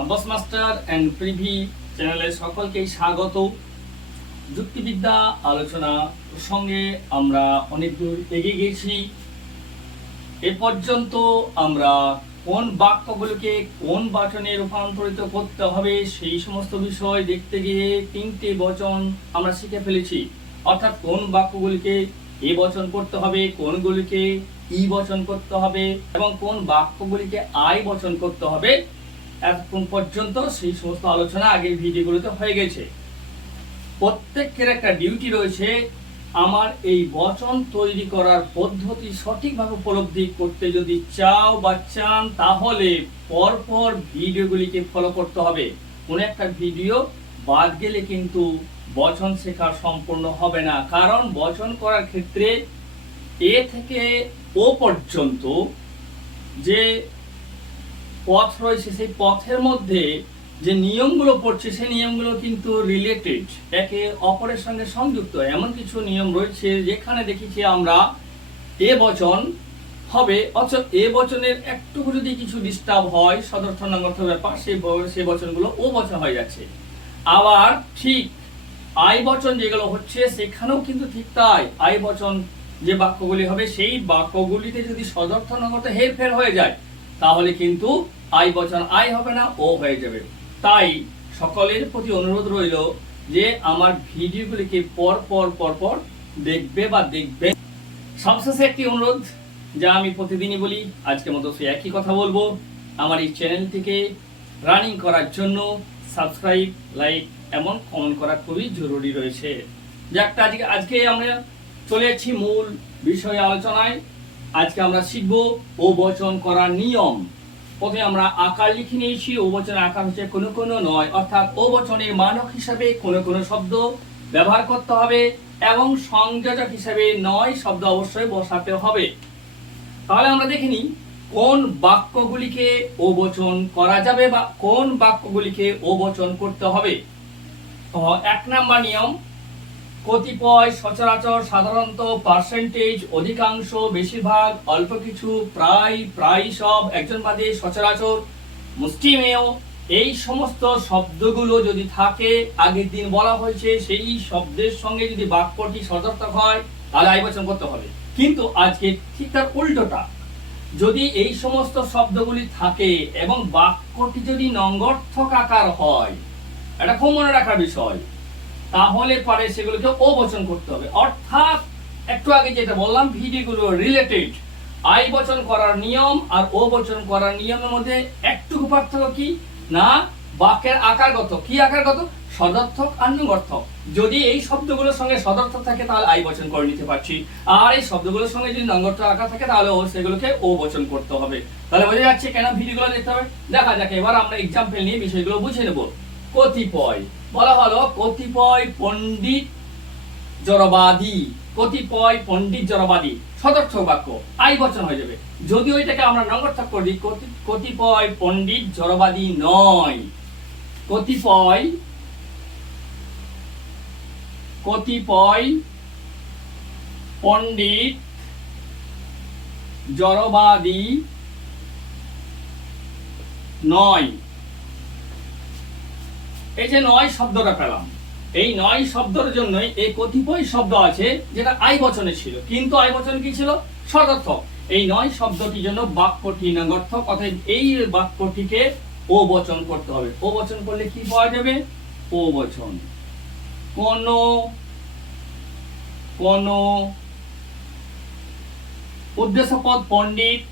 Abbas master and privy চ্যানেলে সকলকেই স্বাগত। যুক্তিবিদ্যা আলোচনা প্রসঙ্গে আমরা অনেক দূর এগিয়ে গেছি। এ পর্যন্ত আমরা কোন বাক্যগুলোকে কোন বাচনে রূপান্তরিত করতে হবে সেই সমস্ত বিষয় দেখতে গিয়ে তিনটে বচন আমরা শিখে ফেলেছি। অর্থাৎ কোন বাক্যগুলিকে এ বচন করতে হবে, কোনগুলিকে ই বচন করতে হবে এবং কোন বাক্যগুলিকে আই বচন করতে হবে এখন পর্যন্ত সেই সমস্ত আলোচনা আগের ভিডিওগুলোতে হয়ে গেছে। প্রত্যেকের একটা ডিউটি রয়েছে আমার এই বচন তৈরি করার পদ্ধতি সঠিকভাবে উপলব্ধি করতে যদি চাও বা চান, তাহলে পরপর ভিডিওগুলিকে ফলো করতে হবে। কোনো একটা ভিডিও বাদ গেলে কিন্তু বচন শেখা সম্পূর্ণ হবে না। কারণ বচন করার ক্ষেত্রে এ থেকে ও পর্যন্ত যে পথ রয়েছে, সেই পথের মধ্যে যে নিয়মগুলো পড়ছে, সেই নিয়মগুলো কিন্তু রিলেটেড একে অপরের সঙ্গে সংযুক্ত। এমন কিছু নিয়ম রয়েছে যেখানে দেখেছি আমরা এ বচন হবে, অথচ এ বচনের একটুকু যদি কিছু ডিস্টার্ব হয় সদর্থ নগর্থ ব্যাপার, সেই সেই বচনগুলো ও বচন হয়ে যাচ্ছে। আবার ঠিক আই বচন যেগুলো হচ্ছে, সেখানেও কিন্তু ঠিক তাই। আই বচন যে বাক্যগুলি হবে, সেই বাক্যগুলিতে যদি সদর্থ নগর্থ হেরফের হয়ে যায় তাহলে কিন্তু আই বচন আই হবে না, ও হয়ে যাবে। তাই সকলের প্রতি অনুরোধ রইল যে আমার ভিডিওগুলিকে পর পর পর পর দেখবে বা দেখবে সবশেষে একটি অনুরোধ, যা আমি প্রতিদিনই বলি, আজকের মতো সে একই কথা বলব। আমার এই চ্যানেলটিকে রানিং করার জন্য সাবস্ক্রাইব, লাইক, এমন কমেন্ট করা খুবই জরুরি রয়েছে। যাক আজকে আজকে আমরা চলে যাচ্ছি মূল বিষয়ে আলোচনায়। আজকে আমরা শিখব ও বচন করার নিয়ম। প্রথমে আমরা আকার লিখে নিয়েছি ও বচনের আকার হচ্ছে কোনো কোনো নয়, অর্থাৎ ও বচনের মানক হিসাবে কোনো কোনো শব্দ ব্যবহার করতে হবে এবং সংযোজক হিসাবে নয় শব্দ অবশ্যই বসাতে হবে। তাহলে আমরা দেখে নিই, কোন বাক্যগুলিকে ও বচন করা যাবে বা কোন বাক্যগুলিকে ও বচন করতে হবে? এক নাম্বার নিয়ম কতিপয় সচরাচর সাধারণত পার্সেন্টেজ অধিকাংশ বেশিরভাগ অল্প কিছু প্রায় প্রায় সব একজন বাদে সচরাচর মুষ্টিমেয় এই সমস্ত শব্দগুলো যদি থাকে, আগের দিন বলা হয়েছে সেই শব্দের সঙ্গে যদি বাক্যটি সদর্থক হয়, তাহলে আইবচন করতে হবে। কিন্তু আজকে ঠিক তার উল্টোটা। যদি এই সমস্ত শব্দগুলি থাকে এবং বাক্যটি যদি নঙ্গর্থক আকার হয়, এটা খুব মনে রাখার বিষয়। তাহলে পরে সেগুলোকে ও বচন করতে হবে। অর্থাৎ একটু আগে যেটা বললাম ভিডিওগুলো রিলেটেড আই বচন করার নিয়ম আর ও বচন করার নিয়মের মধ্যে একটুকু পার্থক্য কি? না, বাক্যের আকারগত। কি আকারগত? সদর্থক আর নঙ্গর্থক যদি এই শব্দগুলোর সঙ্গে সদর্থক থাকে, তাহলে আই বচন করে নিতে পারছি। আর এই শব্দগুলোর সঙ্গে যদি নঙ্গর্থ আকার থাকে, তাহলে ও সেগুলোকে ও বচন করতে হবে। তাহলে বোঝা যাচ্ছে কেন ভিডিওগুলো দেখতে হবে? দেখা যাক, এবার আমরা এক্সাম্পল নিয়ে বিষয়গুলো বুঝে নেব। কতিপয়, বলা হলো কতিপয় পণ্ডিত জড়বাদী, কতিপয় পণ্ডিত জড়বাদী। সদর্থক বাক্য আই বচন হয়ে যাবে। যদিও এটাকে আমরা নঙ্গর্থক করি, কতি- কতিপয় পণ্ডিত জড়বাদী নয়। কতিপয় কতিপয় পণ্ডিত জড়বাদী নয়। এই যে নয় শব্দটা পেলাম। এই নয় শব্দের জন্যই এই কতিপয় শব্দ আছে যেটা আই বচনে ছিল। কিন্তু আই বচন কি ছিল? সদর্থক এই নয় শব্দটির জন্য বাক্যটি নগর্থক, অতএব এই বাক্যটিকে ও বচন করতে হবে। ও বচন করলে কি পাওয়া যাবে? ও বচন। কোন কোন উদ্দেশ্যপদ পণ্ডিত,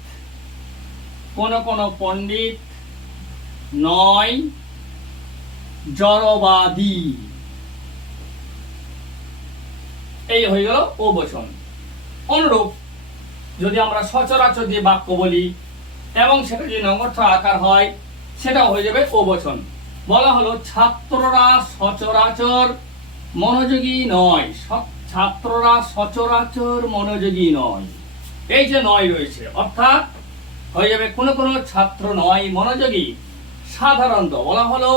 কোন কোন, পণ্ডিত, নয় জড়বাদী। এই হয়ে গেল ও বচন অনুরূপ, যদি আমরা সচরাচর যে বাক্য বলি, এবং সেটা যদি নগর্থ আকার হয়, সেটাও হয়ে যাবে ও বচন বলা হলো, ছাত্ররা সচরাচর মনোযোগী নয়। ছাত্ররা সচরাচর মনোযোগী নয়। এই যে নয় রয়েছে, অর্থাৎ হয়ে যাবে কোনো কোনো ছাত্র নয়, মনোযোগী। সাধারণত বলা হলো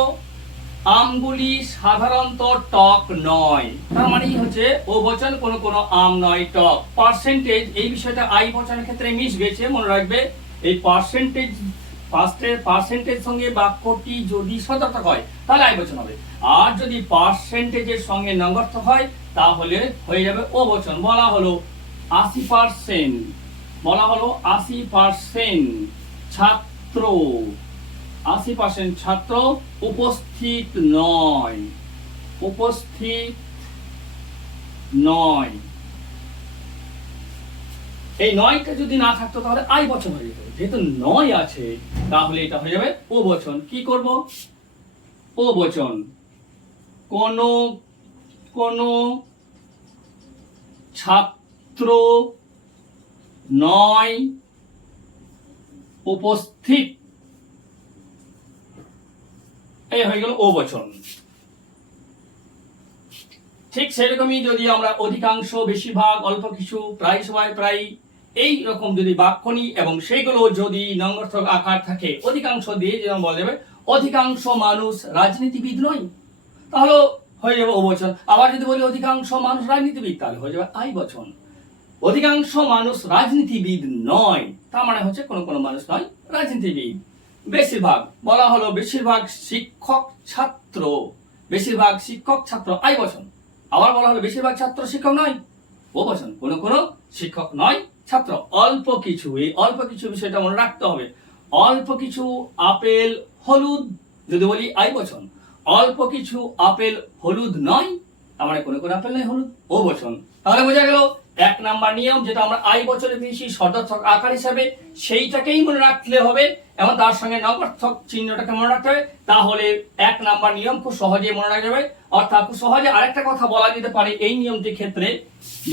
আমগুলি সাধারণত টক নয়। তার মানেই হচ্ছে ও বচন কোন কোন আম নয়, টক। পার্সেন্টেজ এই বিষয়টা আই বচনের ক্ষেত্রে মিশবে, সে মনে রাখবে, এই পার্সেন্টেজ পাস্টের পার্সেন্টেজ সঙ্গে বাক্যটি যদি সদর্থক হয়, তাহলে আই বচন হবে। আর যদি পার্সেন্টেজের সঙ্গে নগর্থক হয়, তাহলে হয়ে যাবে ও বচন। বলা হলো আশি পার্সেন্ট বলা হলো আশি পার্সেন্ট ছাত্র। আশি পার্সেন্ট ছাত্র উপস্থিত নয়। উপস্থিত নয়। এই নয়টা যদি না থাকতো তাহলে আই বচন হয়ে যেত। যেহেতু নয় আছে, তাহলে এটা হয়ে যাবে ও বচন। কি করব? ও বচন। কোন কোন ছাত্র নয়। উপস্থিত এই হয়ে গেল ও বচন ঠিক সেরকমই যদি আমরা অধিকাংশ, বেশিরভাগ, অল্প কিছু, প্রায় সময় প্রায় এই রকম যদি বাক্য নিই এবং সেগুলো যদি নঙ্গর্থক আকার থাকে, অধিকাংশ দিয়ে যেমন বলা যাবে, অধিকাংশ মানুষ রাজনীতিবিদ নয়। তাহলে হয়ে যাবে ও বচন আবার যদি বলি অধিকাংশ মানুষ রাজনীতিবিদ, তাহলে হয়ে যাবে আই বচন অধিকাংশ মানুষ রাজনীতিবিদ নয়। তার মানে হচ্ছে কোনো কোনো মানুষ নয় রাজনীতিবিদ। বেশিরভাগ, বলা হলো বেশিরভাগ শিক্ষক ছাত্র, বেশিরভাগ শিক্ষক ছাত্র আই বচন। আবার বলা হলো বেশিরভাগ ছাত্র শিক্ষক নয়, ও বচন। কোনো কোনো শিক্ষক নয়, ছাত্র। অল্প কিছু, এই অল্প কিছু বিষয়টা মনে রাখতে হবে। অল্প কিছু আপেল হলুদ, যদি বলি আই বচন। অল্প কিছু আপেল হলুদ নয় আমার কোনো কোনো আপেল নয়, হলুদ, ও বচন। তাহলে বোঝা গেল নাম্বার নিয়ম যেটা আমরা আই বছরে পেয়েছি সদর্থক আকার হিসাবে, সেইটাকেই মনে রাখলে হবে। এবং তার সঙ্গে নগর্থক চিহ্নটাকে মনে রাখতে হবে। তাহলে এক নাম্বার নিয়ম খুব সহজে মনে রাখা যাবে। অর্থাৎ খুব সহজে আরেকটা কথা বলা যেতে পারে এই নিয়মটির ক্ষেত্রে,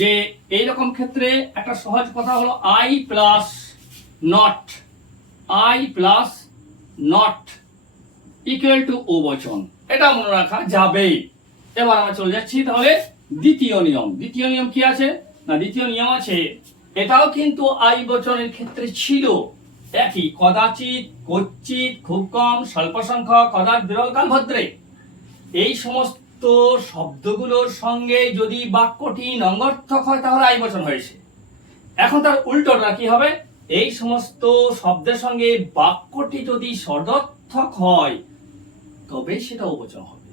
যে এই রকম ক্ষেত্রে একটা সহজ কথা হলো I plus not. I plus not equal to ও বচন। এটা মনে রাখা যাবে। এবার আমরা চলে যাচ্ছি তাহলে দ্বিতীয় নিয়ম। দ্বিতীয় নিয়ম কি আছে? না, দ্বিতীয় নিয়ম আছে, এটাও কিন্তু আই বচনের ক্ষেত্রে ছিল। একই, কদাচিৎ কচ্ছিত খুব কম, স্বল্প সংখ্যক, কদাচ বিরল কাল ভদ্রে এই সমস্ত শব্দগুলোর সঙ্গে যদি বাক্যটি নঙ্গর্থক হয়, তাহলে আই বচন হয়েছে। এখন তার উল্টোটা কি হবে? এই সমস্ত শব্দের সঙ্গে বাক্যটি যদি সদর্থক হয়, তবে সেটা উপচন হবে।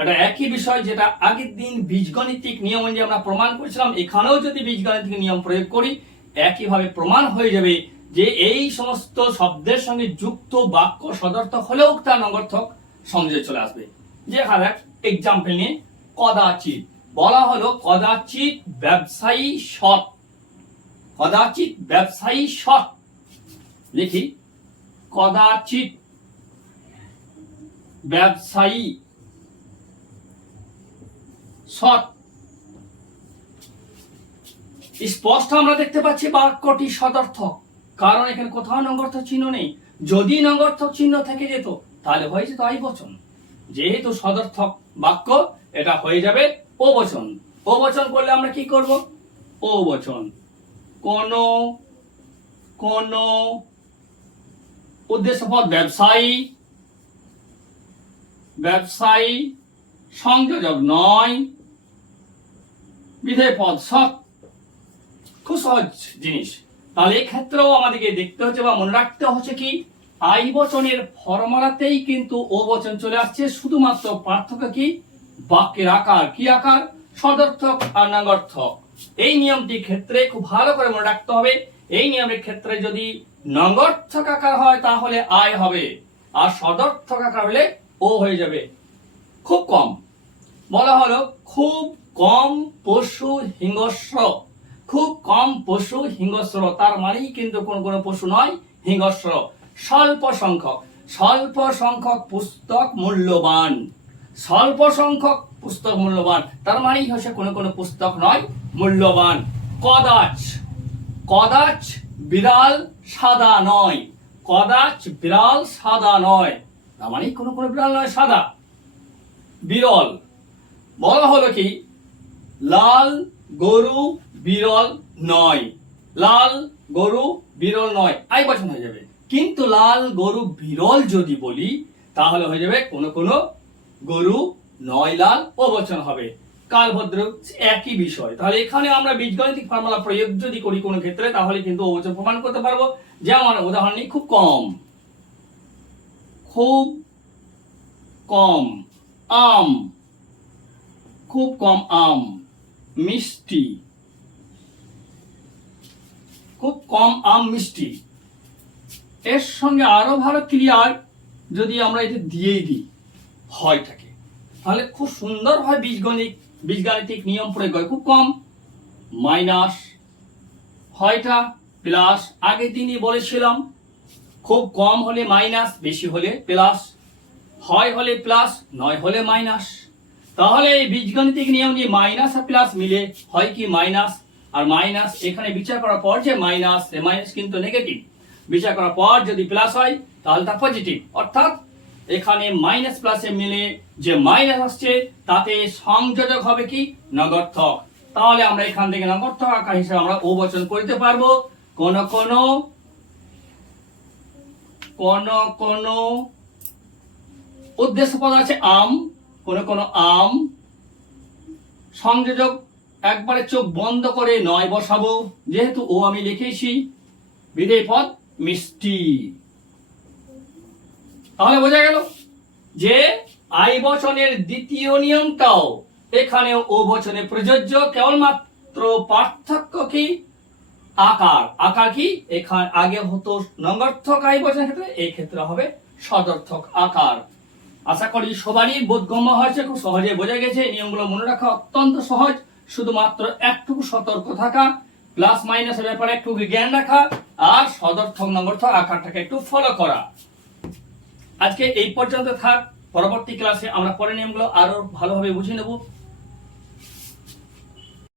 এটা একই বিষয় যেটা আগের দিন বীজগণিতিক নিয়ম অনুযায়ী আমরা প্রমাণ করেছিলাম, এখানেও যদি বীজগণিতিক নিয়ম প্রয়োগ করি, একইভাবে প্রমাণ হয়ে যাবে যে এই সমস্ত শব্দের সঙ্গে যুক্ত বাক্য সদর্থক হলেও তার নগর্থক সমাজে চলে আসবে। যে এখানে এক্সাম্পল নিয়ে কদাচিৎ, বলা হলো কদাচিৎ ব্যবসায়ী সৎ। কদাচিৎ ব্যবসায়ী সৎ। লিখি কদাচিৎ ব্যবসায়ী সৎ। স্পষ্ট আমরা দেখতে পাচ্ছি বাক্যটি সদর্থক কারণ এখানে কোথাও নগর্থক চিহ্ন নেই। যদি নগর্থক চিহ্ন থেকে যেত, তাহলে হয়ে যেত আই বচন যেহেতু সদর্থক বাক্য, এটা হয়ে যাবে ও বচন ও বচন করলে আমরা কি করব? ও বচন কোন কোন উদ্দেশ্যপদ ব্যবসায়ী। ব্যবসায়ী, সংযোজক নয়। বিধেয় পদ সৎ। খুব সহজ জিনিস। তাহলে এই ক্ষেত্রেও আমাদেরকে দেখতে হচ্ছে বা মনে রাখতে হচ্ছে কি, আই বচনের ফর্মুলাতেই কিন্তু ও বচন চলে আসছে, শুধুমাত্র পার্থক্য কি? বাক্যের আকার। কি আকার? সদর্থক আর নাগর্থক এই নিয়মটি ক্ষেত্রে খুব ভালো করে মনে রাখতে হবে। এই নিয়মের ক্ষেত্রে যদি নগর্থক আকার হয়, তাহলে আয় হবে। আর সদর্থক আকার হলে ও হয়ে যাবে। খুব কম। বলা হলো, খুব কম পশু হিংস্র। খুব কম পশু হিংস্র। তার মানেই কিন্তু কোন কোন পশু নয়, হিংস্র। স্বল্প সংখ্যক। স্বল্প সংখ্যক পুস্তক মূল্যবান। স্বল্প সংখ্যক পুস্তক মূল্যবান। তার মানেই হচ্ছে কোনো কোনো পুস্তক নয়, মূল্যবান। কদাচ। কদাচ বিড়াল সাদা নয়। কদাচ বিড়াল সাদা নয়। তার মানেই কোনো কোনো বিড়াল নয়, সাদা। বিরল। বলা হলো কি? লাল গরু বিরল নয়। লাল গরু বিরল নয়। আই বচন হয়ে যাবে। কিন্তু লাল গরু বিরল যদি বলি, তাহলে হয়ে যাবে কোনো কোনো গরু নয় লাল ও বচন হবে। কালভদ্র, একই বিষয়। তাহলে এখানে আমরা বীজগণিতিক ফর্মুলা প্রয়োগ যদি করি কোনো ক্ষেত্রে, তাহলে কিন্তু ও বচন প্রমাণ করতে পারব। যেমন উদাহরণ নিই, খুব কম। খুব কম। আম। খুব কম আম। মিষ্টি। খুব কম আম মিষ্টি। এর সঙ্গে আরও ভালো ক্লিয়ার যদি আমরা এটা দিয়েই দিই। হয়টাকে তাহলে খুব সুন্দরভাবে বীজগণিত, বীজগাণিতিক নিয়ম প্রয়োগ হয় খুব কম। মাইনাস। হয়টা প্লাস। আগের দিনই বলেছিলাম, খুব কম হলে মাইনাস, বেশি হলে প্লাস। হয় হলে প্লাস, নয় হলে মাইনাস। তাহলে এই বীজগণিতিক নিয়ম নিয়ে মাইনাস আর প্লাস মিলে হয় কি মাইনাস আর মাইনাস এখানে বিচার করার পর যে মাইনাস সে মাইনাস কিন্তু নেগেটিভ বিচার করার পর যদি প্লাস হয়, তাহলে তা পজিটিভ অর্থাৎ এখানে মাইনাস প্লাসে মিলে যে মাইনাস আসছে, তাতে সংযোজক হবে কি? নগর্থক। তাহলে আমরা এখান থেকে নগর্থক আকার হিসেবে আমরা ও বচন করতে পারব। কোন কোন কোন কোন উদ্দেশ্য পদ আছে আম। কোন কোন আম। সংযোজক একবারে চোখ বন্ধ করে নয় বসাবো। যেহেতু ও আমি লিখেছি, বিদেয় পদ মিষ্টি। তাহলে বোঝা গেল যে আই বচনের দ্বিতীয় নিয়মটাও এখানেও ও বচনে প্রযোজ্য। কেবলমাত্র পার্থক্য কি? আকার। আকার কি? এখানে আগে হতো নঙ্গর্থক আই বচনের ক্ষেত্রে এই ক্ষেত্রে হবে সদর্থক আকার। আশা করি সবারই বোধগম্য হয়েছে, খুব সহজে বোঝা গেছে। নিয়মগুলো মনে রাখা অত্যন্ত সহজ। শুধুমাত্র একটুকু সতর্ক থাকা প্লাস মাইনাসের ব্যাপারে একটু জ্ঞান রাখা, আর সদর্থক নম্বর আকারটাকে একটু ফলো করা। আজকে এই পর্যন্ত থাক। পরবর্তী ক্লাসে আমরা পরে নিয়মগুলো আরও ভালোভাবে বুঝে নেব।